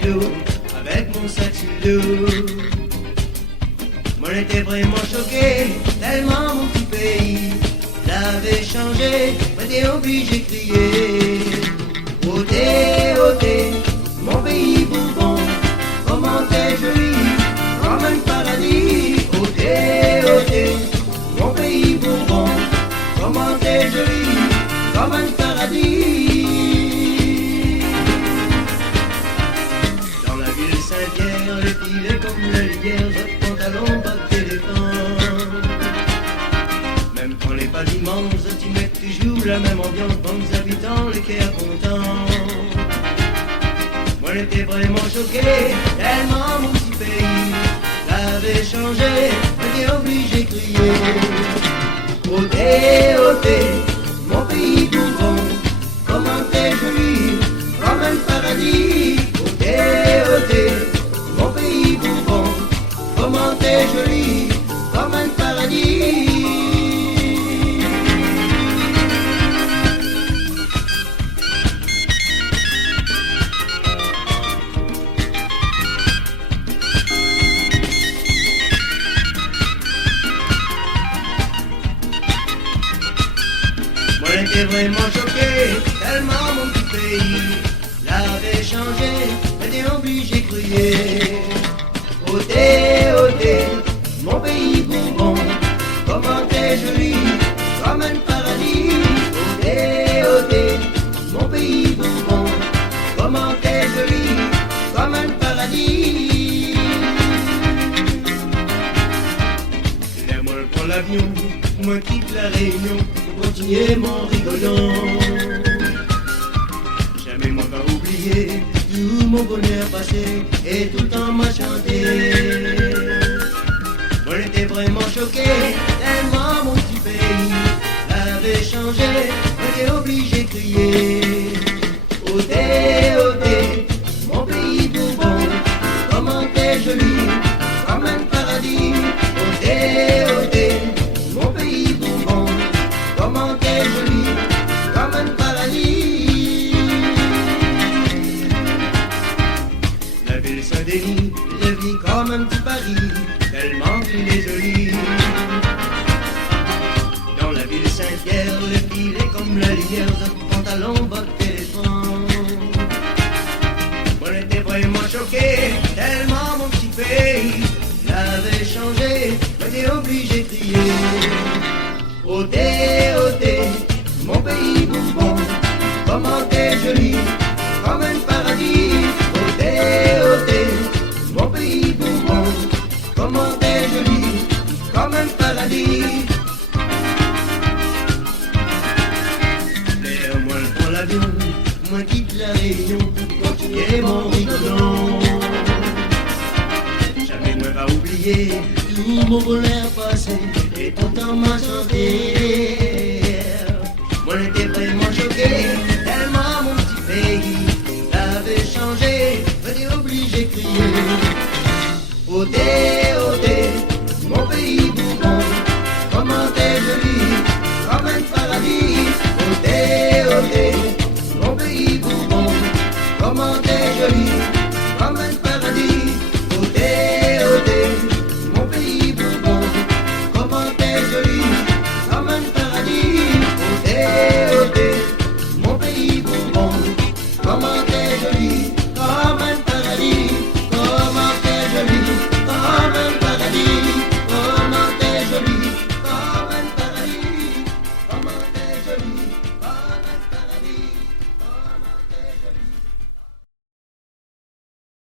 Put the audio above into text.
stylo, avec mon sac stylo. Moi j'étais vraiment choqué, tellement mon petit pays l'avait changé, j'étais obligé de crier. Ôtez, ôtez, mon pays Bourbon, comment t'es joli, comme un paradis. Ôtez, ôtez, mon pays Bourbon, comment t'es joli, comme un paradis. Dans la ville Saint-Pierre, les filets comme la lierre, votre pantalon bas d'éléphant. Même quand les pas d'immenses, tu mets toujours la même ambiance, bandes habitants, les quais à contents. Moi j'étais vraiment choqué, tellement mon petit pays l'avait changé, j'étais obligé de crier. Ôtez, ôtez, mon pays Bourbon, comment t'es joli, comme un paradis. Ôtez, ôtez, mon pays Bourbon, comment t'es joli, comme un paradis. Moi j'étais vraiment choqué, tellement mon petit pays l'avait changé, j'étais obligé de crier. Ôtez, ôtez, mon pays Bourbon, comment t'es joli, comme un paradis. Ôtez, ôtez, mon pays Bourbon, comment t'es joli, comme un paradis. Là moi je prends l'avion, moi quitte la Réunion, continuer mon rigolant. Jamais moi pas oublier tout mon bonheur passé et tout le temps m'a chanté. Moi j'étais vraiment choqué, tellement mon petit pays l'avait changé, j'étais obligé de crier. Ôtez, ôtez, mon pays Bourbon, comment t'es joli, comme un paradis. Ôtez, ôtez, mon pays Bourbon, comment t'es joli, comme un paradis. La ville Saint-Denis, je vis comme un petit Paris, tellement qu'il est joli. Dans la ville Saint-Pierre, le fil est comme la lierre, le pantalon bas d'éléphant. Moi j'étais vraiment choqué, tellement mon petit pays l'avait changé, j'étais obligé de crier. Ôtez, ôtez, mon pays Bourbon, comment t'es joli, comme un paradis. Ôtez, ôtez, mon pays Bourbon, comment t'es joli, comme un paradis. L'air, moi je prends l'avion, moi quitte la Réunion, continuer mon rigolant. Jamais moi va oublier tout mon bonheur passé et tout en ma santé.